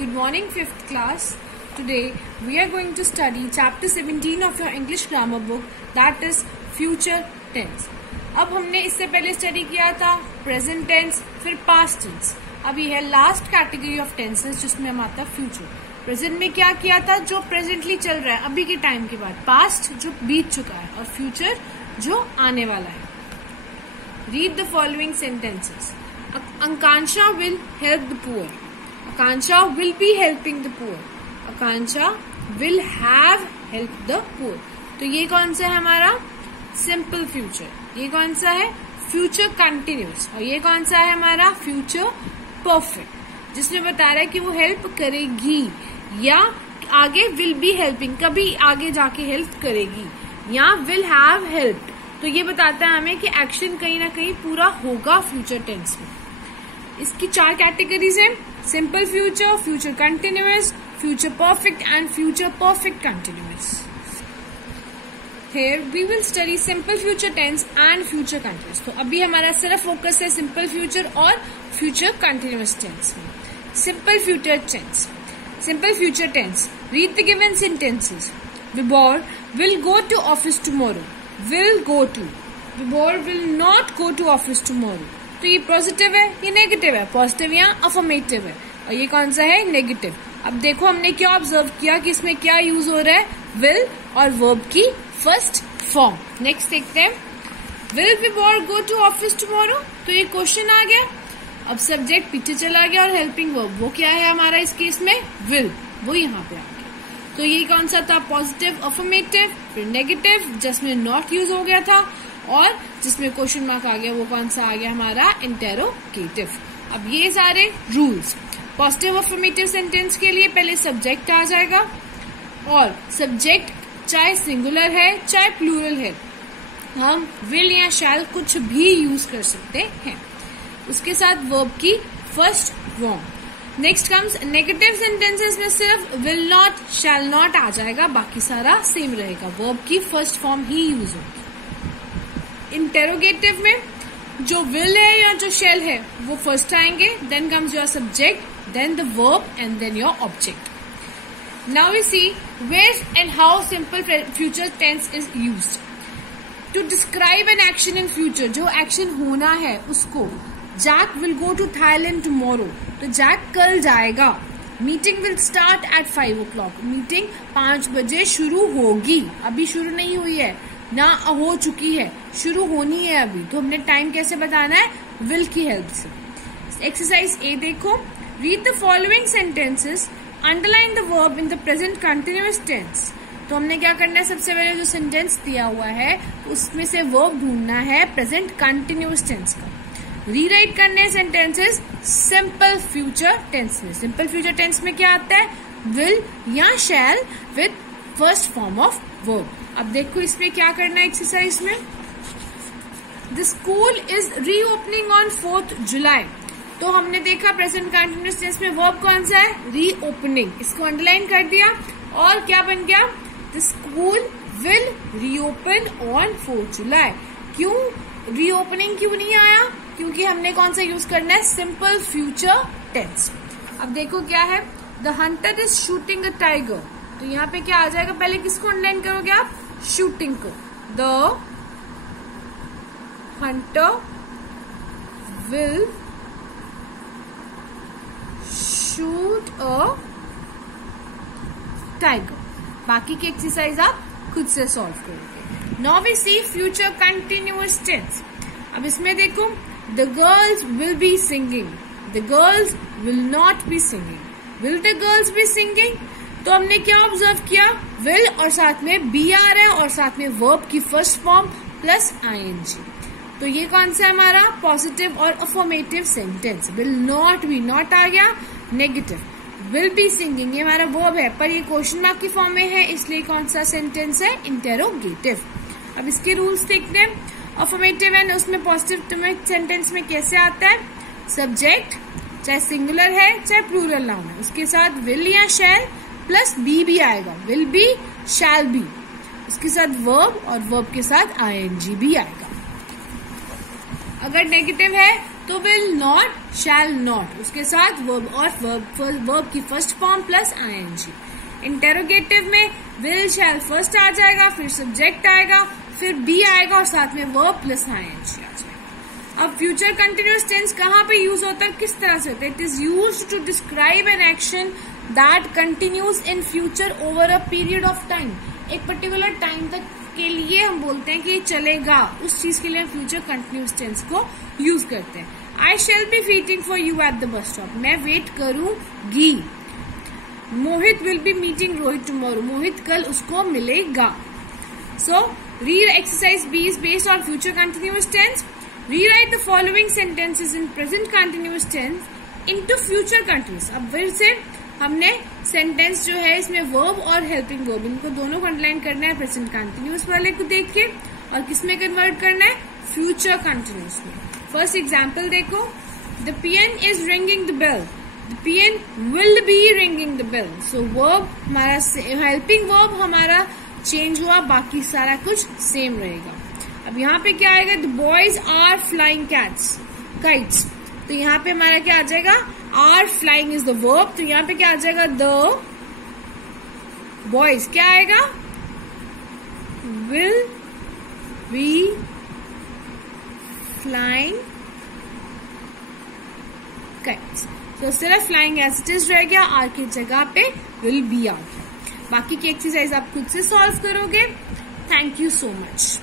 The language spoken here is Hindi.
Good morning, 5th class. Today we are going to study chapter 17 of your English grammar book, that is future tense. अब हमने इससे पहले स्टडी किया था प्रेजेंट टेंस, फिर पास्ट टेंस. अब ये है लास्ट कैटेगरी ऑफ टेंसेस जिसमें हम आता फ्यूचर. प्रेजेंट में क्या किया था? जो प्रेजेंटली चल रहा है अभी के टाइम के बाद. पास्ट जो बीत चुका है और फ्यूचर जो आने वाला है. Read the following sentences. Akansha will help the poor. Akansha will be helping the poor. Akansha will have helped the poor. तो ये कौन सा है हमारा सिंपल फ्यूचर. ये कौन सा है फ्यूचर कंटिन्यूस. और ये कौन सा है हमारा फ्यूचर परफेक्ट, जिसमें बता रहा है कि वो हेल्प करेगी या आगे विल बी हेल्पिंग, कभी आगे जाके हेल्प करेगी, या विल हैव हेल्प्ड. तो ये बताता है हमें कि एक्शन कहीं ना कहीं पूरा होगा फ्यूचर टेंस में. इसकी 4 कैटेगरीज हैं: simple future, future continuous, future perfect and future perfect continuous. Here we will study simple future tense and future continuous. तो अभी हमारा सिर्फ फोकस है सिंपल फ्यूचर और फ्यूचर कंटिन्यूअस टेंस में. Simple future tense. Simple future tense. Read the given sentences. Vibhor will go to office tomorrow. Will go to. Vibhor will not go to office tomorrow. तो ये पॉजिटिव है, ये नेगेटिव है. पॉजिटिव या अफर्मेटिव है. और ये कौन सा है? नेगेटिव. अब देखो हमने क्या ऑब्जर्व किया कि इसमें क्या यूज हो रहा है? विल और वर्ब की फर्स्ट फॉर्म. नेक्स्ट देखते हैं. Will Vibhor go to office tomorrow? तो ये क्वेश्चन आ गया. अब सब्जेक्ट पीछे चला गया और हेल्पिंग वर्ब वो क्या है हमारा इस केस में? विल. वो यहाँ पे आ गया. तो ये कौन सा था? पॉजिटिव, अफर्मेटिव, फिर नेगेटिव जिसमें नॉट यूज हो गया था, और जिसमें क्वेश्चन मार्क आ गया वो कौन सा आ गया हमारा? इंटेरोगेटिव. अब ये सारे रूल्स. पॉजिटिव अफर्मेटिव सेंटेंस के लिए पहले सब्जेक्ट आ जाएगा, और सब्जेक्ट चाहे सिंगुलर है चाहे प्लूरल है, हम विल या शैल कुछ भी यूज कर सकते हैं. उसके साथ वर्ब की first form. Next comes negative sentences में सिर्फ विल नॉट, शैल नॉट आ जाएगा, बाकी सारा सेम रहेगा. वर्ब की फर्स्ट फॉर्म ही यूज होगी. इंटेरोगेटिव में जो विल है या जो शैल है वो फर्स्ट आएंगे, then comes your subject, then the verb and then your object. Now we see where and how simple future tense is used to describe an action in future. जो एक्शन होना है उसको. Jack will go to Thailand tomorrow. तो जैक कल जाएगा. Meeting will start at 5 o'clock. Meeting 5 बजे शुरू होगी. अभी शुरू नहीं हुई है ना, हो चुकी है, शुरू होनी है अभी. तो हमने टाइम कैसे बताना है? विल की हेल्प से. एक्सरसाइज ए देखो. Read the following sentences. Underline the verb in the present continuous tense. तो हमने क्या करना है? सबसे पहले जो सेंटेंस दिया हुआ है उसमें से वर्ब ढूंढना है प्रेजेंट कंटिन्यूअस टेंस का. रीराइट करने सेंटेंसेस सिंपल फ्यूचर टेंस में. सिंपल फ्यूचर टेंस में क्या आता है? विल या shall with first form of verb. अब देखो इसमें क्या करना है एक्सरसाइज में. The school is reopening on 4th July. तो हमने देखा प्रेजेंट कंटिन्यूअस टेंस में वर्ब कौन सा है? रीओपनिंग. इसको अंडरलाइन कर दिया और क्या बन गया? The school will reopen on 4th July. क्यों रीओपनिंग क्यों नहीं आया? क्योंकि हमने कौन सा यूज करना है? Simple future tense. अब देखो क्या है. The hunter is shooting a tiger. तो यहाँ पे क्या आ जाएगा? पहले किसको अंडरलाइन करोगे आप? शूटिंग को. The hunter will shoot a tiger. बाकी की एक्सरसाइज आप खुद से सॉल्व करोगे. Now we see future continuous tense. अब इसमें देखो. The girls will be singing. The girls will not be singing. Will the girls be singing? तो हमने क्या ऑब्जर्व किया? विल और साथ में बी आ रहा है और साथ में वर्ब की फर्स्ट फॉर्म प्लस आईएनजी. तो ये कौन सा हमारा? पॉजिटिव और affirmative sentence. Will not be, not आ गया नेगेटिव. विल बी सिंगिंग ये हमारा वर्ब है पर ये क्वेश्चन मार्क की फॉर्म में है, इसलिए कौन सा सेंटेंस है? इंटेरोगेटिव. अब इसके रूल्स देखते हैं. अफर्मेटिव है उसमें पॉजिटिव सेंटेंस में कैसे आता है? सब्जेक्ट चाहे सिंगुलर है चाहे प्लूरल नाउन है, उसके साथ विल या शैल प्लस बी भी आएगा. Will be, shall be. उसके साथ वर्ब और वर्ब के साथ आईएनजी भी आएगा. अगर नेगेटिव है तो विल नॉट, शैल नॉट, उसके साथ वर्ब और वर्ब की first form plus ING. Interrogative में विल शैल फर्स्ट आ जाएगा, फिर सब्जेक्ट आएगा, फिर बी आएगा और साथ में वर्ब प्लस आईएनजी आ जाएगा। अब फ्यूचर कंटिन्यूअस टेंस कहाँ पे यूज होता है, किस तरह से होता है? It is used to describe an action that continues in future over a period of time. एक पर्टिकुलर टाइम तक के लिए हम बोलते हैं कि ये चलेगा, उस चीज के लिए हम फ्यूचर कंटिन्यूअस टेंस को यूज करते हैं। I shall be waiting for you at the bus stop, मैं वेट करूंगी। Mohit will be meeting Rohit tomorrow, Mohit कल उसको मिलेगा। So read exercise B is based on future continuous tense. Rewrite the following sentences in present continuous tense into future continuous. अब फिर से हमने सेंटेंस जो है इसमें वर्ब और हेल्पिंग वर्ब इनको दोनों को अंडरलाइन करना है प्रेजेंट कंटिन्यूअस वाले को देख के, और किसमें कन्वर्ट करना है, फ्यूचर कंटिन्यूअस में। फर्स्ट एग्जाम्पल देखो, the peon is ringing the bell, the peon will be ringing the bell. So verb हमारा हेल्पिंग वर्ब हमारा चेंज हुआ, बाकी सारा कुछ सेम रहेगा। अब यहाँ पे क्या आएगा, the boys are flying kites, तो यहाँ पे हमारा क्या आ जाएगा, are flying is the verb, तो यहाँ पे क्या आ जाएगा, द बॉयज क्या आएगा, विल बी फ्लाइंग काइट्स। तो सिर्फ फ्लाइंग एज इट इज रह गया, आर की जगह पे विल बी आ गया। बाकी की एक्सरसाइज आप खुद से सॉल्व करोगे। Thank you so much.